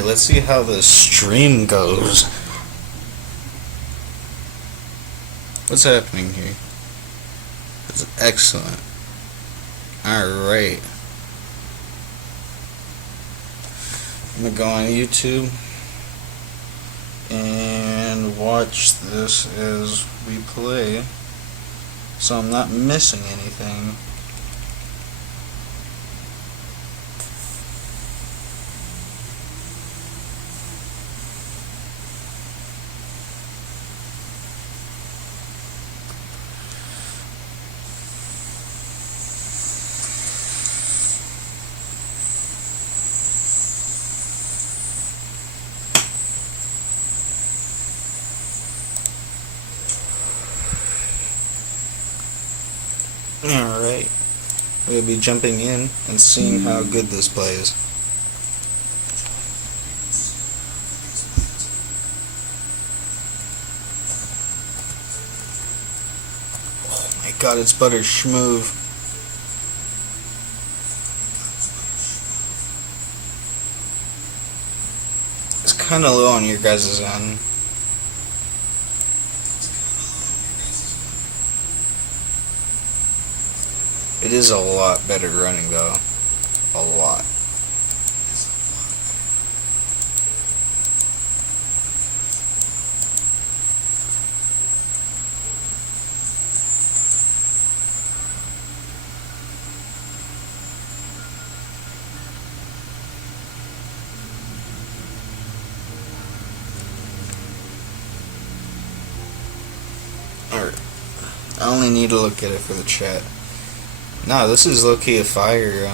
Alright, let's see how the stream goes. What's happening here? That's excellent. Alright. I'm gonna go on YouTube and watch this as we play, so I'm not missing anything. Alright, we'll be jumping in and seeing how good this plays. Oh my god, it's butter schmoove. It's kinda low on your guys' end. It is a lot better running though. A lot. Alright. I only need to look at it for the chat. No, this is low-key a fire,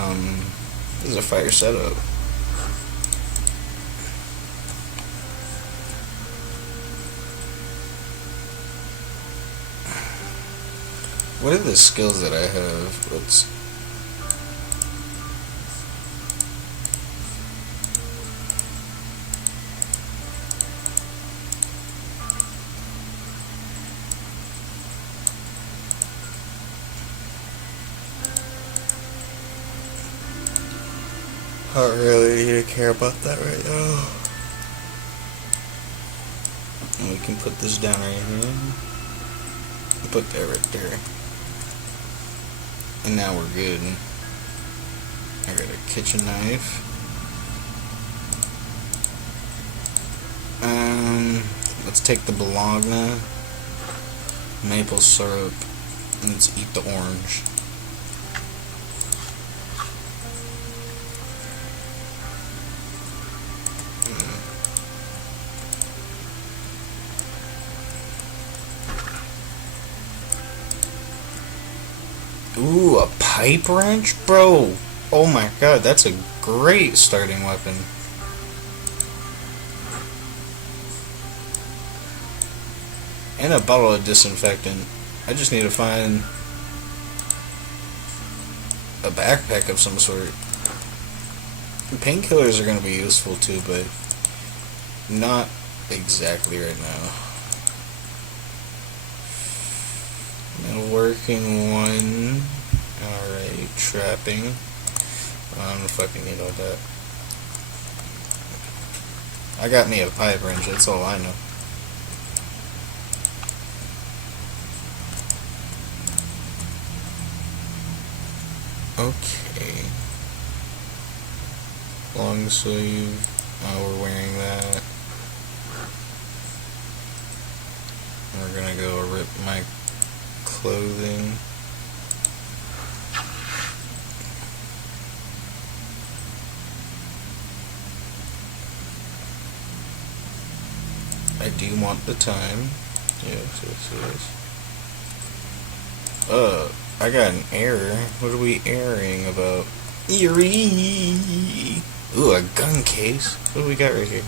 this is a fire setup. What are the skills that I have? Let's... I don't really need to care about that right now. And we can put this down right here. Put that right there. And now we're good. I got a kitchen knife. Let's take the bologna, maple syrup, and let's eat the orange. Ooh, a pipe wrench? Bro! Oh my god, that's a great starting weapon. And a bottle of disinfectant. I just need to find a backpack of some sort. Painkillers are going to be useful too, but not exactly right now. Working one. Alright, trapping. I don't fucking need all that. I got me a pipe wrench, that's all I know. Okay. Long sleeve. Oh, we're wearing that. We're gonna go rip my clothing. I do want the time. Yes. I got an error. What are we erroring about? Eerie. Ooh, a gun case. What do we got right here?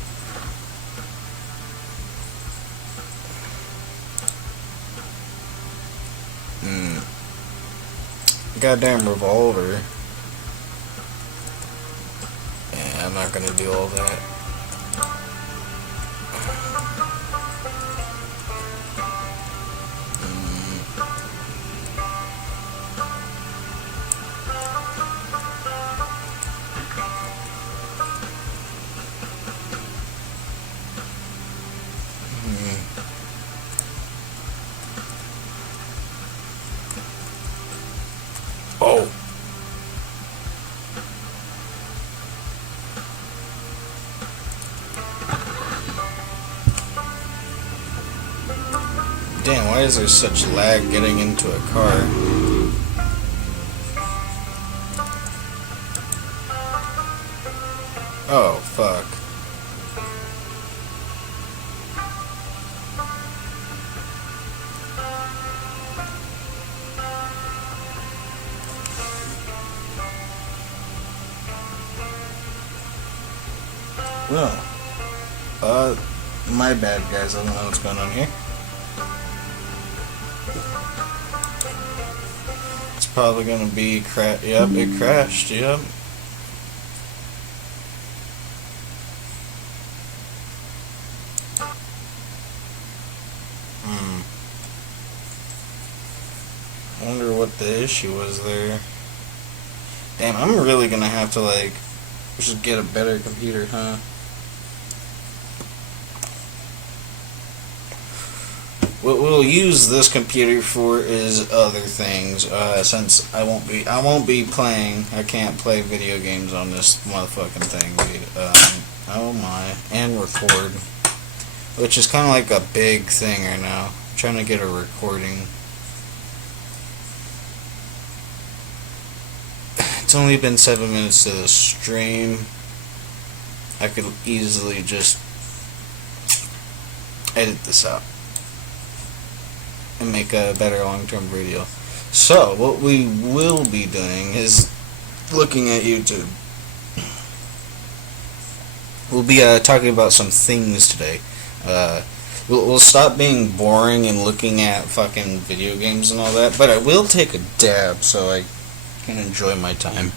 Goddamn revolver. Yeah, I'm not gonna do all that. Why is there such lag getting into a car? Oh, fuck. Well, my bad, guys. I don't know what's going on here. It's probably gonna be Yep, it crashed. Yep. I wonder what the issue was there. Damn, I'm really gonna have to, like, just get a better computer, huh? What we'll use this computer for is other things. Since I won't be playing. I can't play video games on this motherfucking thing, dude. Oh my, and record, which is kind of like a big thing right now. I'm trying to get a recording. It's only been 7 minutes to the stream. I could easily just edit this out and make a better long-term video. So, what we will be doing is looking at YouTube. We'll be talking about some things today. We'll stop being boring and looking at fucking video games and all that, but I will take a dab so I can enjoy my time.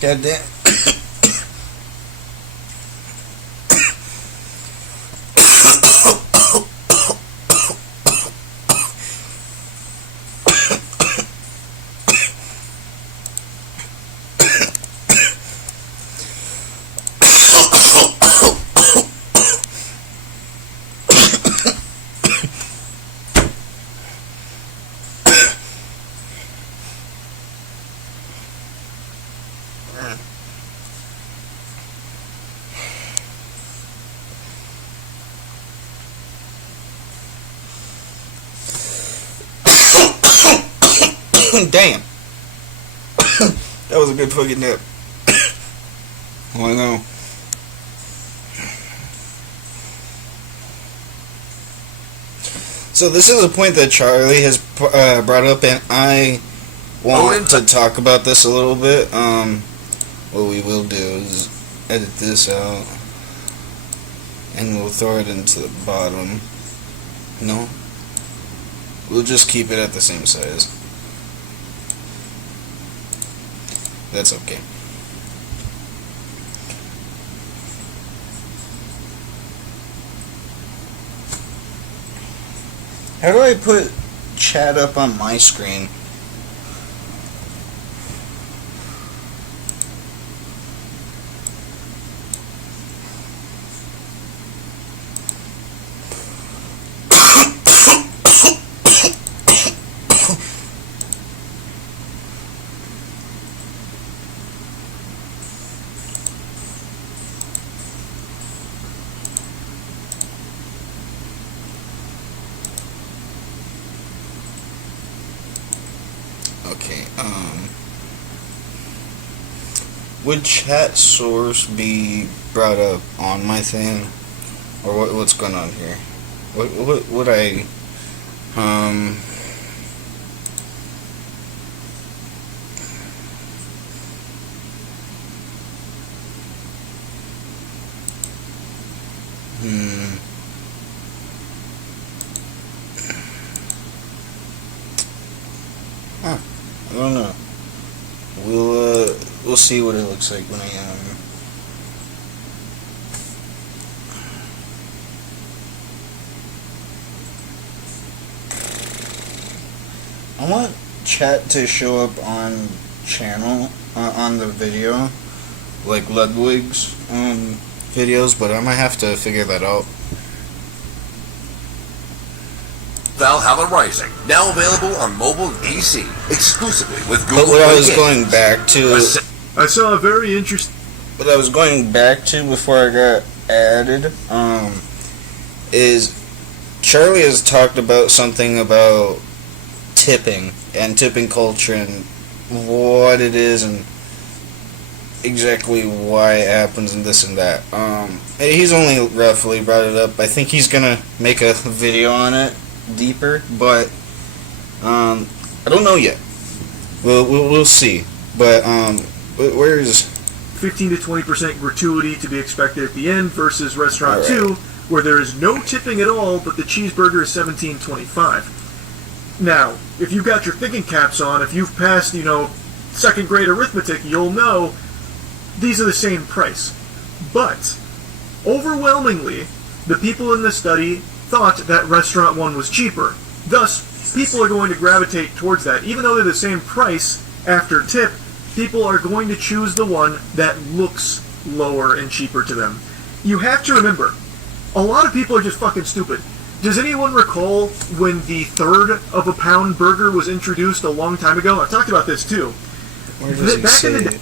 God damn. Damn. That was a good fucking nip. Oh, I know. So this is a point that Charlie has brought up, and I want to talk about this a little bit. What we will do is edit this out, and we'll throw it into the bottom. No? We'll just keep it at the same size. That's okay. How do I put chat up on my screen? would chat source be brought up on my thing, or what's going on here? What would I um? Hmm. Huh. I don't know. We'll see what it looks like when I want chat to show up on channel on the video, like Ludwig's videos, but I might have to figure that out. Valhalla Rising, now available on mobile PC, exclusively with Google But what I was Games. going back to, I saw a very interesting. what I was going back to before I got added, is Charlie has talked about something about tipping and tipping culture and what it is and exactly why it happens and this and that. He's only roughly brought it up. I think he's gonna make a video on it deeper, but I don't know yet. We'll see. But where's 15 to 20% gratuity to be expected at the end versus Restaurant All 2, where there is no tipping at all, but the cheeseburger is $17.25. Now, if you've got your thinking caps on, if you've passed, second grade arithmetic, you'll know these are the same price. But, overwhelmingly, the people in the study thought that Restaurant 1 was cheaper. Thus, people are going to gravitate towards that. Even though they're the same price after tip, people are going to choose the one that looks lower and cheaper to them. You have to remember, a lot of people are just fucking stupid. Does anyone recall when the third of a pound burger was introduced a long time ago? I've talked about this too. where does he Back say in the it?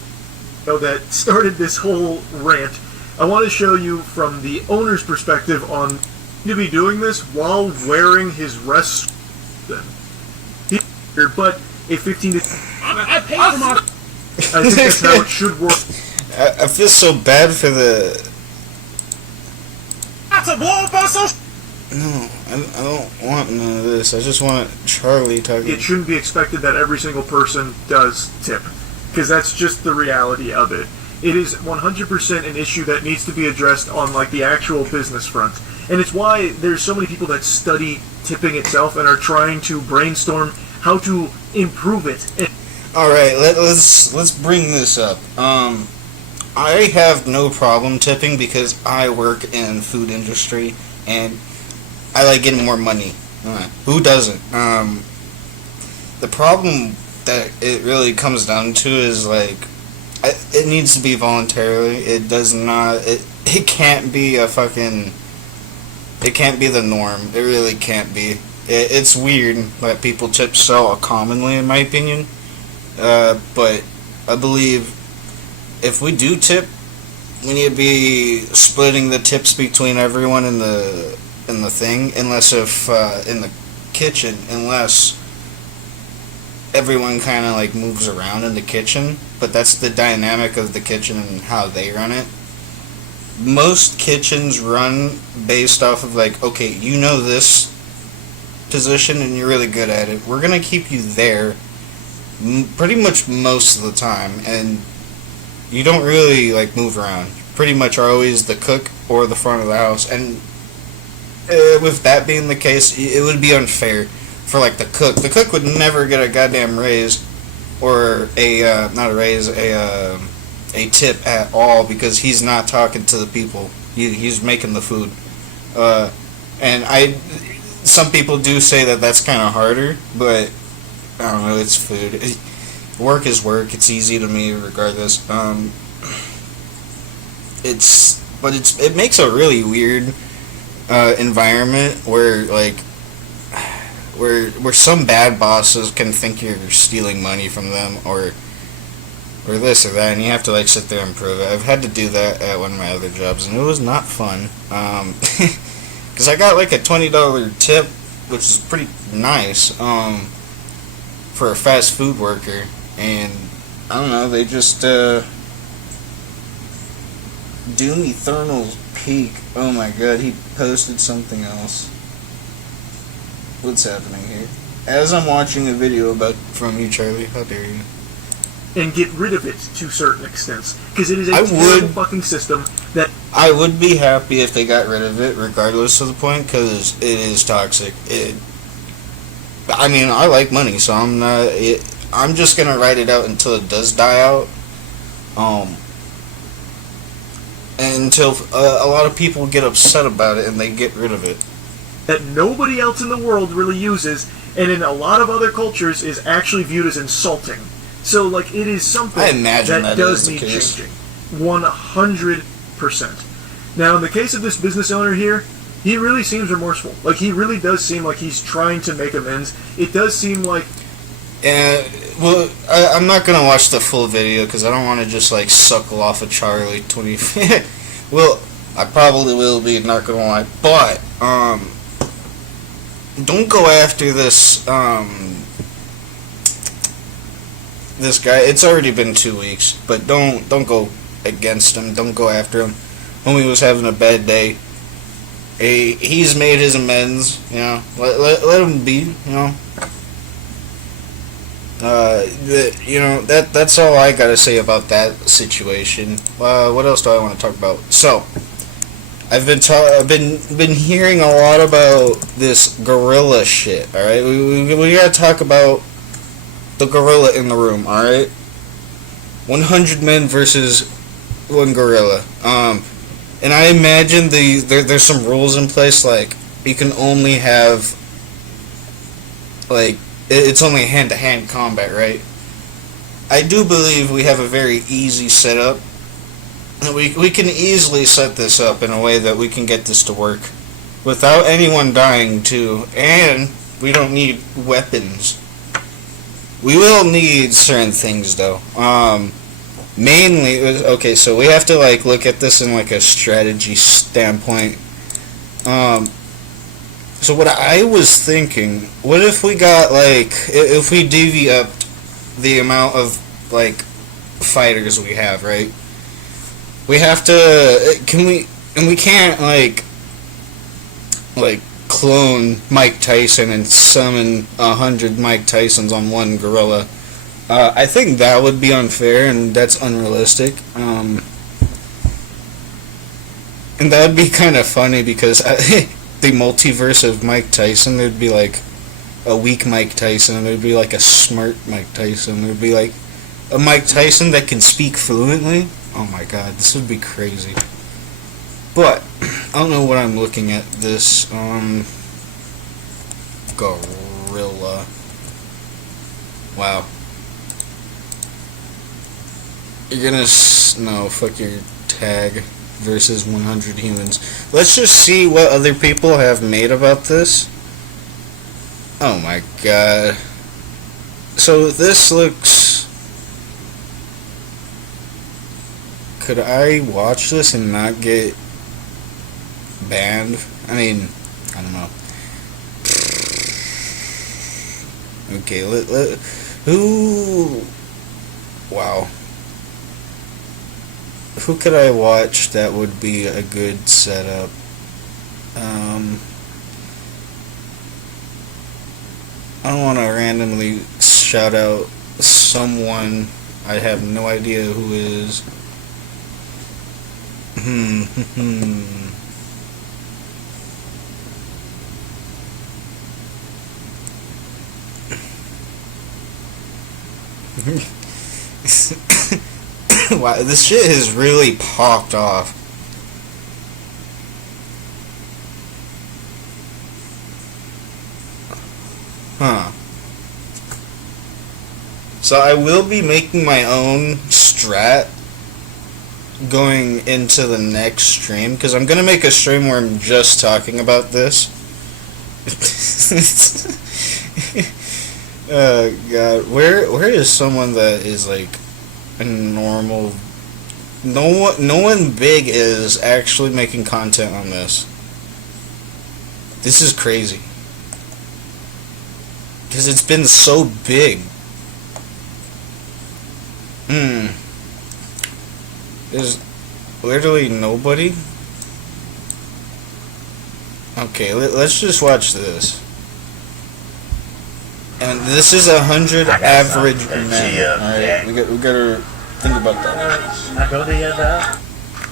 day that started this whole rant, I want to show you from the owner's perspective on to be doing this while wearing his rest. But a 15 to I paid for my. I think that's how it should work. I feel so bad for the. That's a blow up on social. No, I don't want none of this. I just want Charlie talking. It shouldn't be expected that every single person does tip, because that's just the reality of it. It is 100% an issue that needs to be addressed on the actual business front, and it's why there's so many people that study tipping itself and are trying to brainstorm how to improve it. All right, let's bring this up. I have no problem tipping because I work in food industry and I like getting more money. Who doesn't? The problem that it really comes down to is it needs to be voluntarily. It does not. It can't be a fucking. It can't be the norm. It really can't be. It's weird that people tip so commonly, in my opinion. But I believe if we do tip, we need to be splitting the tips between everyone in the thing, unless in the kitchen, unless everyone kind of moves around in the kitchen. But that's the dynamic of the kitchen and how they run it. Most kitchens run based off of okay, you know this position and you're really good at it. We're gonna keep you there pretty much most of the time, and you don't really move around. Pretty much are always the cook or the front of the house, and with that being the case, it would be unfair for the cook. The cook would never get a goddamn raise or not a raise, a tip at all, because he's not talking to the people. He's making the food. And some people do say that that's kind of harder, but I don't know. It's food. Work is work. It's easy to me regardless. It makes a really weird environment where where some bad bosses can think you're stealing money from them or this or that, and you have to sit there and prove it. I've had to do that at one of my other jobs, and it was not fun. Because I got a $20 tip, which is pretty nice for a fast food worker, and I don't know, they just Doom Eternal's Peak. Oh my god, he posted something else. What's happening here? As I'm watching a video from you, Charlie, how dare you? And get rid of it to certain extents. Because it is a I terrible would- fucking system that... I would be happy if they got rid of it, regardless of the point, because it is toxic. I mean, I like money, so I'm not... I'm just gonna ride it out until it does die out. And until a lot of people get upset about it and they get rid of it. that nobody else in the world really uses, and in a lot of other cultures is actually viewed as insulting. So, like, it is something I imagine that that does is the need case. changing. 100%. Now, in the case of this business owner here, he really seems remorseful. Like, he really does seem like he's trying to make amends. It does seem like... Well, I'm not gonna watch the full video because I don't want to just like suckle off of Charlie 20. Well, I probably will be, not gonna lie, but don't go after this this guy. It's already been 2 weeks, but don't go against him. Don't go after him. Homie was having a bad day. He's made his amends. You know, let him be. You know. That's all I gotta say about that situation. What else do I want to talk about? So, I've been hearing a lot about this gorilla shit. All right, we gotta talk about the gorilla in the room. All right, 100 men versus one gorilla. And I imagine there's some rules in place, like you can only have like. It's only hand-to-hand combat, right? I do believe we have a very easy setup. We can easily set this up in a way that we can get this to work without anyone dying, too. And we don't need weapons. We will need certain things, though. Mainly, okay, so we have to like look at this in like a strategy standpoint. So what I was thinking, what if we got like, if we divvy up the amount of like fighters we have, right? We have to, we can't like clone Mike Tyson and summon 100 Mike Tysons on one gorilla. I think that would be unfair and that's unrealistic. And that would be kind of funny because the multiverse of Mike Tyson, there'd be like a weak Mike Tyson, there'd be like a smart Mike Tyson, there'd be like a Mike Tyson that can speak fluently. Oh my god, this would be crazy. But I don't know what I'm looking at this gorilla. Wow. You're gonna no, fuck your tag. Versus 100 humans. Let's just see what other people have made about this. Oh my god. So this looks... Could I watch this and not get banned? I mean, I don't know. Okay, who... Wow. Who could I watch that would be a good setup? I don't want to randomly shout out someone I have no idea who is. Wow, this shit has really popped off. Huh. So I will be making my own strat going into the next stream, because I'm going to make a stream where I'm just talking about this. Oh god, where is someone that is like a normal... No one big is actually making content on this. This is crazy. Because it's been so big. literally nobody. Okay, let's just watch this. And this is 100 average men. Alright, we gotta think about that.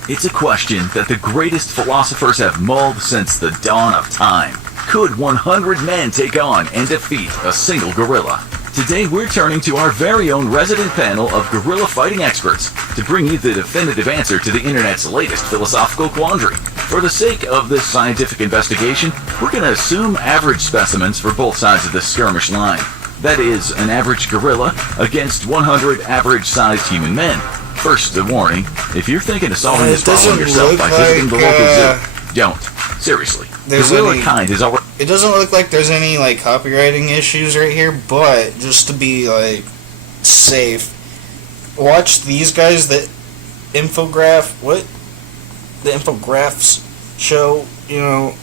It's a question that the greatest philosophers have mulled since the dawn of time. Could 100 men take on and defeat a single gorilla? Today we're turning to our very own resident panel of gorilla fighting experts to bring you the definitive answer to the internet's latest philosophical quandary. For the sake of this scientific investigation, we're going to assume average specimens for both sides of this skirmish line. That is, an average gorilla against 100 average-sized human men. First, a warning, if you're thinking of solving this problem yourself by visiting the local zoo, don't. Seriously. Gorilla kind is already... It doesn't look like there's any, like, copywriting issues right here, but just to be, like, safe, watch these guys, the infographs show, you know,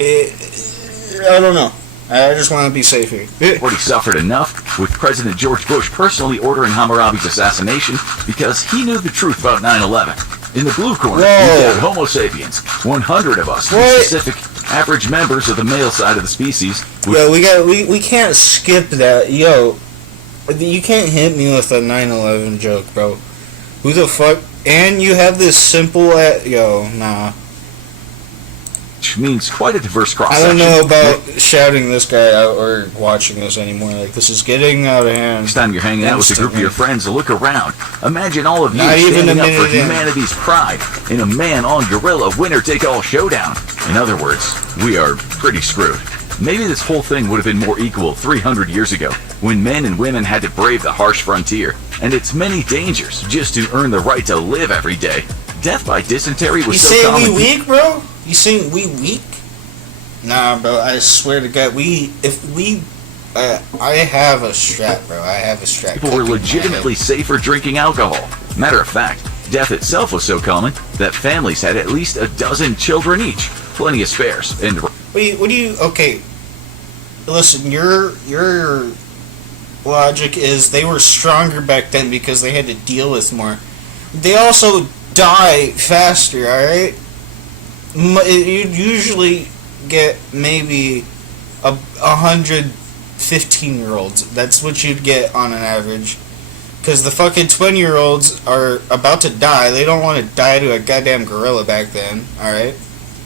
I don't know. I just want to be safe here. Already suffered enough, with President George Bush personally ordering Hammurabi's assassination because he knew the truth about 9/11. In the blue corner, we've got Homo sapiens, 100 of us, specific average members of the male side of the species. Yo, we can't skip that. Yo, you can't hit me with a 9/11 joke, bro. Who the fuck? And you have this simple, yo, nah. Which means quite a diverse cross I section. don't know about shouting this guy out or watching this anymore. Like, this is getting out of hand. Next time you're hanging out with a group of your friends, look around. Imagine all of you Not even standing a up for minute in. humanity's pride in a man-on-gorilla winner-take-all showdown. In other words, we are pretty screwed. Maybe this whole thing would have been more equal 300 years ago, when men and women had to brave the harsh frontier and its many dangers just to earn the right to live every day. Death by dysentery was so common. You saying we weak, bro? You saying we weak? Nah, bro. I swear to God, I have a strap, bro. I have a strap. People were legitimately safer drinking alcohol. Matter of fact, death itself was so common that families had at least a dozen children each. Plenty of spares. And wait, what do you? Okay, listen. Your logic is they were stronger back then because they had to deal with more. They also die faster. All right. You'd usually get maybe 100 15-year-olds. That's what you'd get on an average. Because the fucking 20-year-olds are about to die. They don't want to die to a goddamn gorilla back then. Alright?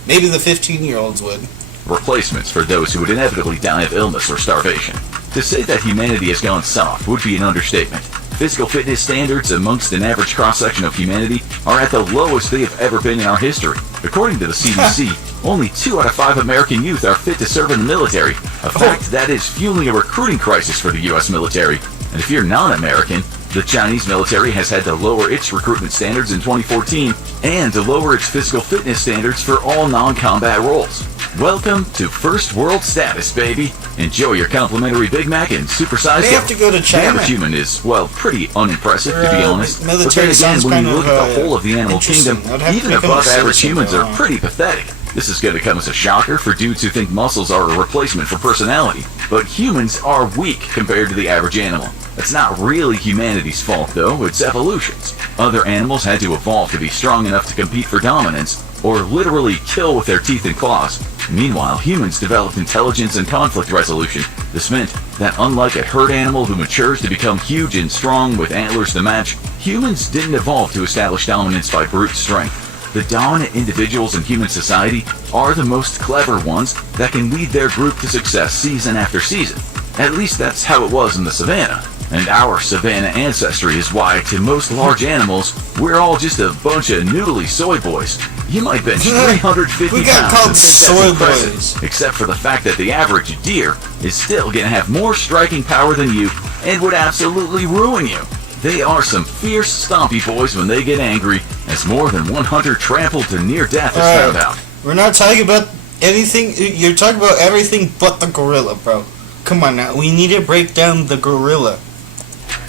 Maybe the 15-year-olds would. Replacements for those who would inevitably die of illness or starvation. To say that humanity has gone soft would be an understatement. Physical fitness standards amongst an average cross-section of humanity are at the lowest they have ever been in our history. According to the CDC, only 2 out of 5 American youth are fit to serve in the military, a fact that is fueling a recruiting crisis for the U.S. military. And if you're non-American, the Chinese military has had to lower its recruitment standards in 2014 and to lower its physical fitness standards for all non-combat roles. Welcome to First World status, baby. Enjoy your complimentary Big Mac and supersized. They have to go to China. The average human is, well, pretty unimpressive, to be honest. But Military then again, sounds when you kind look of, at the whole of the animal kingdom, I'd have to even become a above average citizen, humans though. are pretty pathetic. This is going to come as a shocker for dudes who think muscles are a replacement for personality. But humans are weak compared to the average animal. It's not really humanity's fault, though, it's evolution's. Other animals had to evolve to be strong enough to compete for dominance, or literally kill with their teeth and claws. Meanwhile, humans developed intelligence and conflict resolution. This meant that unlike a herd animal who matures to become huge and strong with antlers to match, humans didn't evolve to establish dominance by brute strength. The dominant individuals in human society are the most clever ones that can lead their group to success season after season. At least that's how it was in the savannah. And our savannah ancestry is why, to most large animals, we're all just a bunch of noodly soy boys. You might bench 350 We got pounds called and think soy that's impressive, boys. except for the fact that the average deer is still gonna have more striking power than you and would absolutely ruin you. They are some fierce stompy boys when they get angry, as more than one hunter trampled to near death is found out. We're not talking about anything. You're talking about everything but the gorilla, bro. Come on now. We need to break down the gorilla.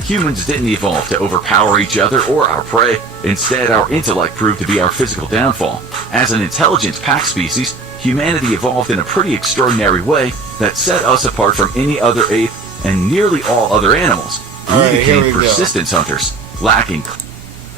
Humans didn't evolve to overpower each other or our prey. Instead, our intellect proved to be our physical downfall. As an intelligent pack species, humanity evolved in a pretty extraordinary way that set us apart from any other ape and nearly all other animals. We Alright, here became we go. persistence hunters, lacking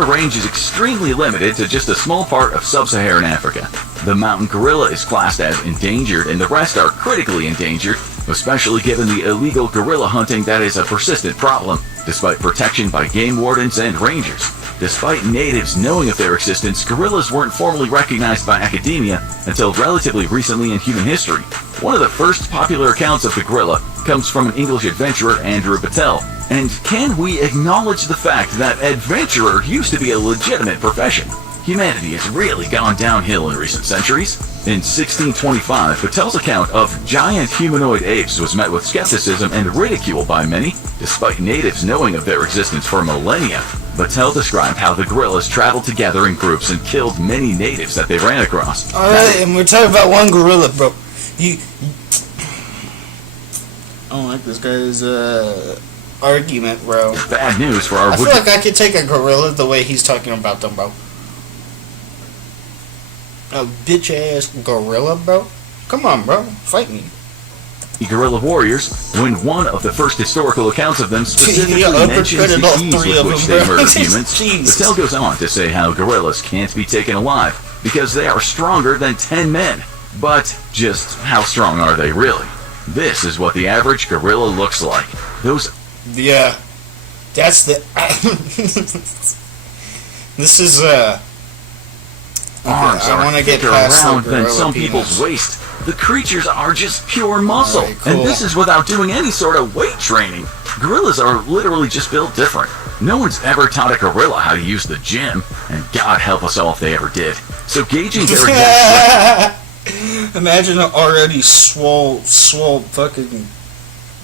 range is extremely limited to just a small part of sub-Saharan Africa. The mountain gorilla is classed as endangered, and the rest are critically endangered, especially given the illegal gorilla hunting that is a persistent problem, despite protection by game wardens and rangers. Despite natives knowing of their existence, gorillas weren't formally recognized by academia until relatively recently in human history. One of the first popular accounts of the gorilla comes from an English adventurer, Andrew Battelle. And can we acknowledge the fact that adventurer used to be a legitimate profession? Humanity has really gone downhill in recent centuries. In 1625, Battelle's account of giant humanoid apes was met with skepticism and ridicule by many, despite natives knowing of their existence for millennia. Battelle described how the gorillas traveled together in groups and killed many natives that they ran across. Alright, and we're talking about one gorilla, bro. I don't like this guy's argument, bro. Bad news for our I feel like I could take a gorilla the way he's talking about them, bro. A bitch-ass gorilla, bro? Come on, bro. Fight me. guerrilla warriors, when one of the first historical accounts of them specifically mentions the ease with which they murder humans. Battelle goes on to say how gorillas can't be taken alive because they are stronger than 10 men. But just how strong are they really? This is what the average gorilla looks like. Those... Yeah. That's the... This is, arms I want are to get thicker past around the than gorilla some penis. people's waist. The creatures are just pure muscle, Alright, cool. and this is without doing any sort of weight training. Gorillas are literally just built different. No one's ever taught a gorilla how to use the gym, and God help us all if they ever did. So gauging their Imagine an already swole fucking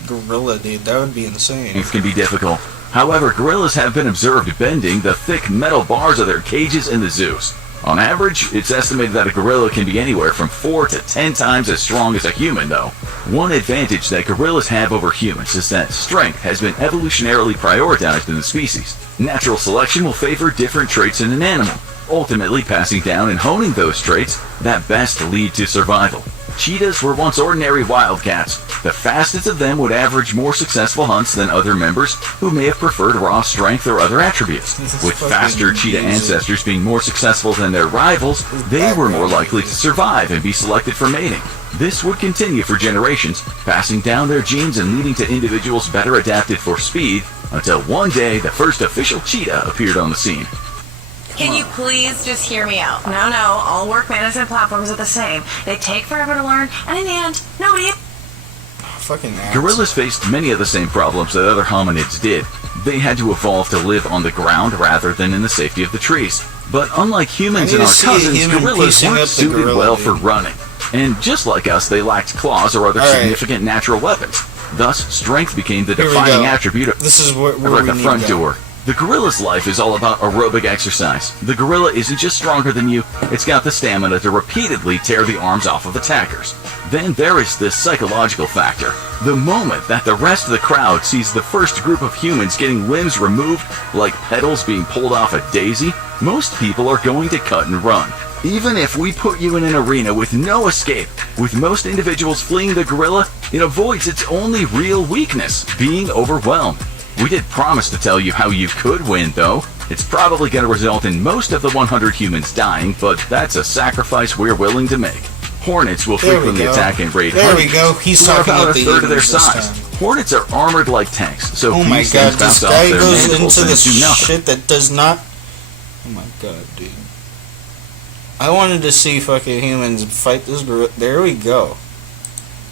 gorilla, dude. That would be insane. It can be difficult. However, gorillas have been observed bending the thick metal bars of their cages in the zoos. On average, it's estimated that a gorilla can be anywhere from 4 to 10 times as strong as a human, though. One advantage that gorillas have over humans is that strength has been evolutionarily prioritized in the species. Natural selection will favor different traits in an animal, ultimately passing down and honing those traits that best lead to survival. Cheetahs were once ordinary wildcats. The fastest of them would average more successful hunts than other members who may have preferred raw strength or other attributes. With faster cheetah ancestors being more successful than their rivals, they were more likely to survive and be selected for mating. This would continue for generations, passing down their genes and leading to individuals better adapted for speed, until one day the first official cheetah appeared on the scene. Can you please just hear me out? No, all work management platforms are the same. They take forever to learn, and in the end, nobody... Fucking ass. Gorillas faced many of the same problems that other hominids did. They had to evolve to live on the ground rather than in the safety of the trees. But unlike humans and our cousins, gorillas weren't suited well for running. And just like us, they lacked claws or other significant natural weapons. Thus, strength became the defining attribute of... This is where at the front door. The gorilla's life is all about aerobic exercise. The gorilla isn't just stronger than you, it's got the stamina to repeatedly tear the arms off of attackers. Then there is this psychological factor. The moment that the rest of the crowd sees the first group of humans getting limbs removed, like petals being pulled off a daisy, most people are going to cut and run. Even if we put you in an arena with no escape, with most individuals fleeing the gorilla, it avoids its only real weakness, being overwhelmed. We did promise to tell you how you could win, though. It's probably going to result in most of the 100 humans dying, but that's a sacrifice we're willing to make. Hornets will frequently attack and raid hunters. There we go. He's talking about about a third of their size. Hornets are armored like tanks, so oh my god, this guy goes into this do nothing. shit that does not... Oh my god, dude. I wanted to see fucking humans fight this gorilla. There we go.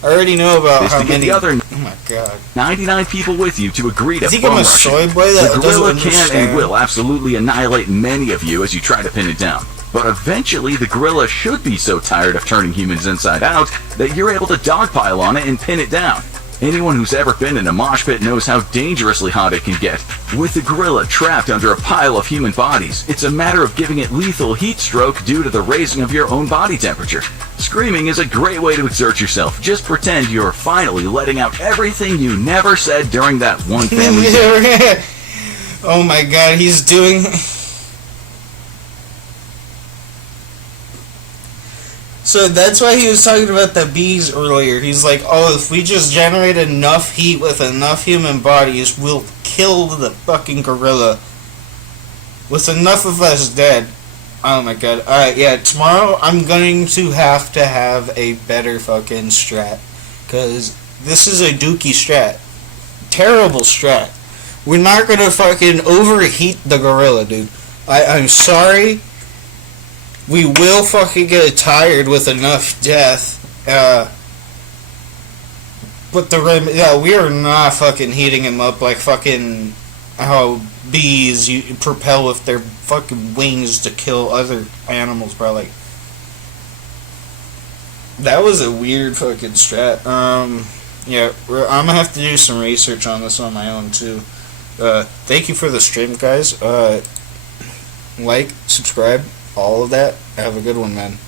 I already know about how many... oh my god. 99 people with you to agree to I think I'm a soy boy that the gorilla doesn't can understand. and will absolutely annihilate many of you as you try to pin it down. But eventually, the gorilla should be so tired of turning humans inside out that you're able to dogpile on it and pin it down. Anyone who's ever been in a mosh pit knows how dangerously hot it can get. With the gorilla trapped under a pile of human bodies, it's a matter of giving it lethal heat stroke due to the raising of your own body temperature. Screaming is a great way to exert yourself. Just pretend you're finally letting out everything you never said during that one family day. Oh my god, he's doing... So that's why he was talking about the bees earlier. He's like, oh, if we just generate enough heat with enough human bodies, we'll kill the fucking gorilla. with enough of us dead. Oh my god. Alright, yeah, tomorrow I'm going to have a better fucking strat. Because this is a dookie strat. Terrible strat. We're not gonna fucking overheat the gorilla, dude. I'm sorry. We will fucking get tired with enough death. But we are not fucking heating him up like fucking how bees propel with their fucking wings to kill other animals, bro. Like, that was a weird fucking strat. Yeah, I'm gonna have to do some research on this on my own too. Thank you for the stream, guys. Like, subscribe, all of that. Have a good one, man.